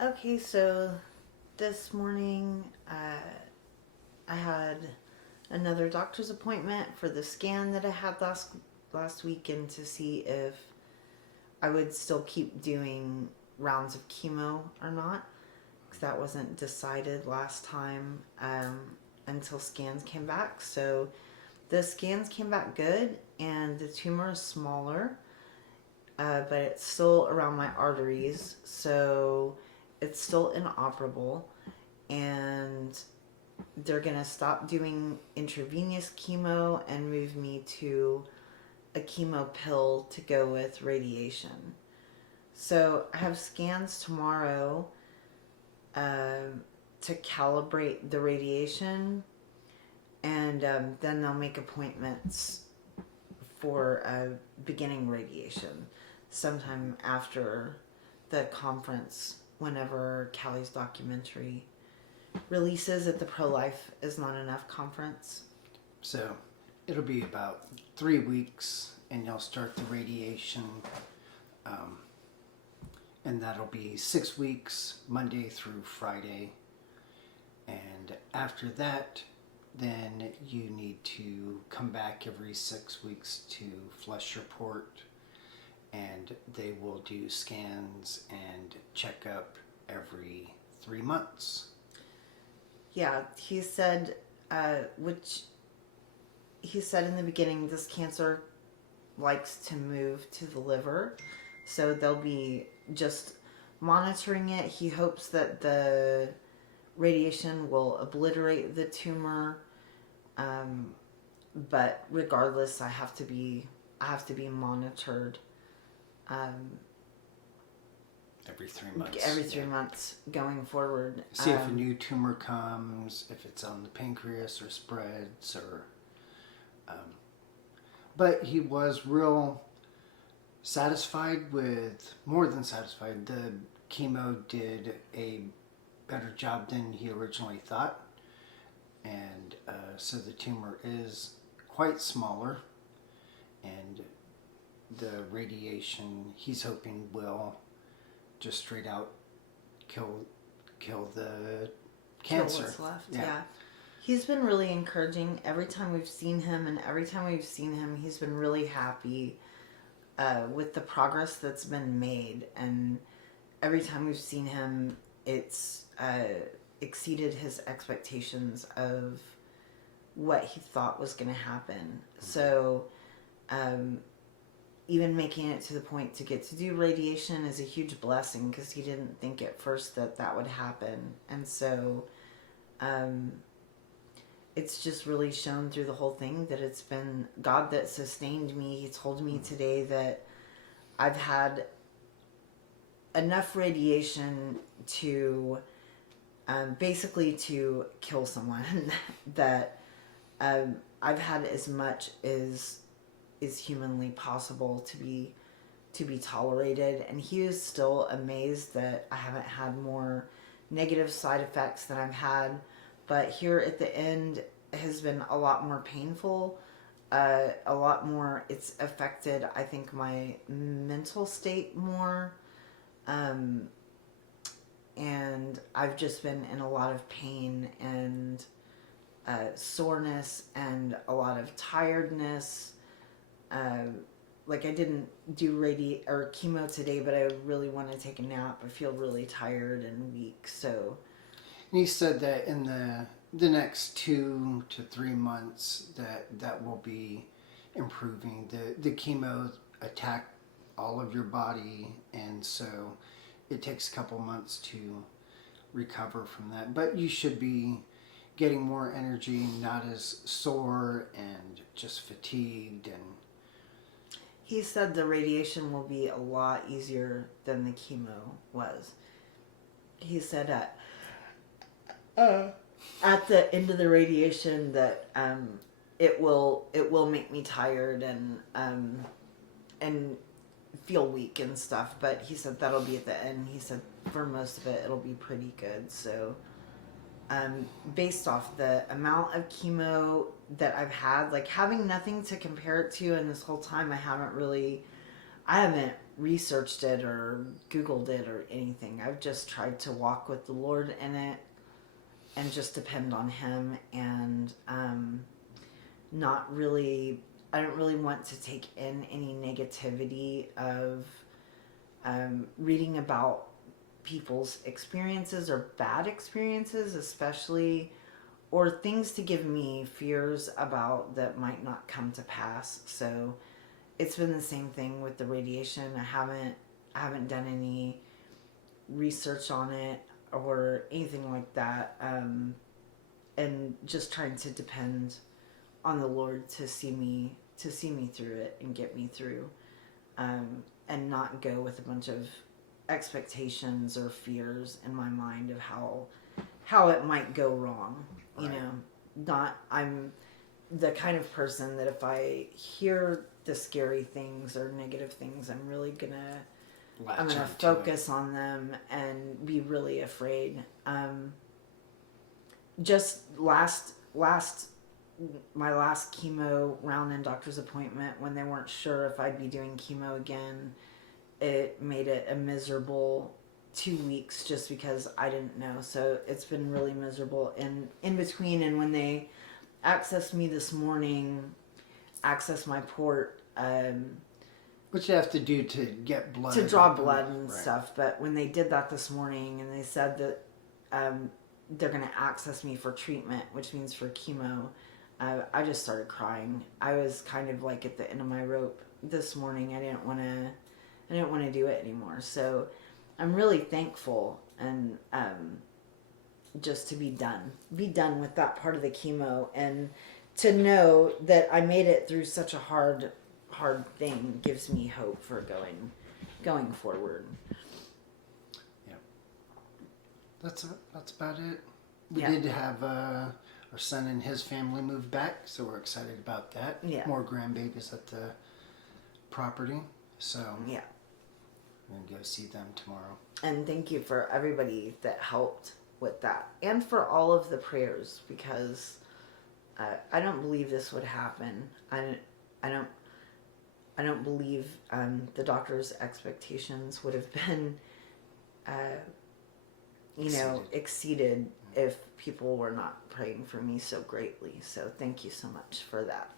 Okay, so this morning I had another doctor's appointment for the scan that I had last weekend to see if I would still keep doing rounds of chemo or not, because that wasn't decided last time until scans came back. So the scans came back good, and the tumor is smaller, but it's still around my arteries, so it's still inoperable, and they're gonna stop doing intravenous chemo and move me to a chemo pill to go with radiation. So I have scans tomorrow to calibrate the radiation, and then they'll make appointments for beginning radiation sometime after the conference, whenever Callie's documentary releases at the Pro-Life Is Not Enough conference. So it'll be about 3 weeks and you'll start the radiation. And that'll be 6 weeks, Monday through Friday. And after that, then you need to come back every 6 weeks to flush your port. And they will do scans and check up every 3 months. Yeah, he said, which he said in the beginning, this cancer likes to move to the liver, so they'll be just monitoring it. He hopes that the radiation will obliterate the tumor, but regardless, I have to be monitored Every 3 months. every 3 months going forward. See if a new tumor comes, if it's on the pancreas or spreads, or. But he was real satisfied with, more than satisfied. The chemo did a better job than he originally thought, and so the tumor is quite smaller, and the radiation he's hoping will just straight out kill the cancer. What's left. Yeah. He's been really encouraging every time we've seen him, and every time we've seen him, he's been really happy with the progress that's been made. And every time we've seen him, it's exceeded his expectations of what he thought was going to happen. Mm-hmm. So even making it to the point to get to do radiation is a huge blessing, because he didn't think at first that would happen. And so it's just really shown through the whole thing that it's been God that sustained me. He told me today that I've had enough radiation to basically to kill someone. That I've had as much as is humanly possible to be tolerated, and he is still amazed that I haven't had more negative side effects than I've had. But here at the end has been a lot more painful, a lot more. It's affected, I think, my mental state more, and I've just been in a lot of pain and soreness and a lot of tiredness. Like, I didn't do chemo today, but I really want to take a nap. I feel really tired and weak, so. And he said that in the next 2 to 3 months that will be improving. The chemo attack all of your body, and so it takes a couple months to recover from that. But you should be getting more energy, not as sore and just fatigued. And he said the radiation will be a lot easier than the chemo was. He said at the end of the radiation that it will make me tired and feel weak and stuff, but he said that'll be at the end. He said for most of it it'll be pretty good. So based off the amount of chemo that I've had, like having nothing to compare it to, and this whole time I haven't researched it or Googled it or anything. I've just tried to walk with the Lord in it and just depend on Him, and not really, I don't really want to take in any negativity of reading about people's experiences or bad experiences, especially, or things to give me fears about that might not come to pass. So it's been the same thing with the radiation. I haven't done any research on it or anything like that, and just trying to depend on the Lord to see me through it and get me through, and not go with a bunch of expectations or fears in my mind of how it might go wrong. Right. I'm the kind of person that if I hear the scary things or negative things, I'm really gonna focus on them and be really afraid. Just my last chemo round and doctor's appointment, when they weren't sure if I'd be doing chemo again, it made it a miserable 2 weeks just because I didn't know. So it's been really miserable in between. And when they accessed me this morning, accessed my port, What you have to do to get blood. to draw blood and right. stuff. But when they did that this morning and they said that they're going to access me for treatment, which means for chemo, I just started crying. I was kind of like at the end of my rope this morning. I didn't want to do it anymore. So I'm really thankful, and just to be done with that part of the chemo, and to know that I made it through such a hard thing gives me hope for going forward. Yeah, that's about it. We Yeah. did have our son and his family move back, so we're excited about that. Yeah. More grandbabies at the property, so Yeah. I'm gonna go see them tomorrow. And thank you for everybody that helped with that, and for all of the prayers, because I don't believe this would happen. I don't believe the doctor's expectations would have been, exceeded if people were not praying for me so greatly. So thank you so much for that.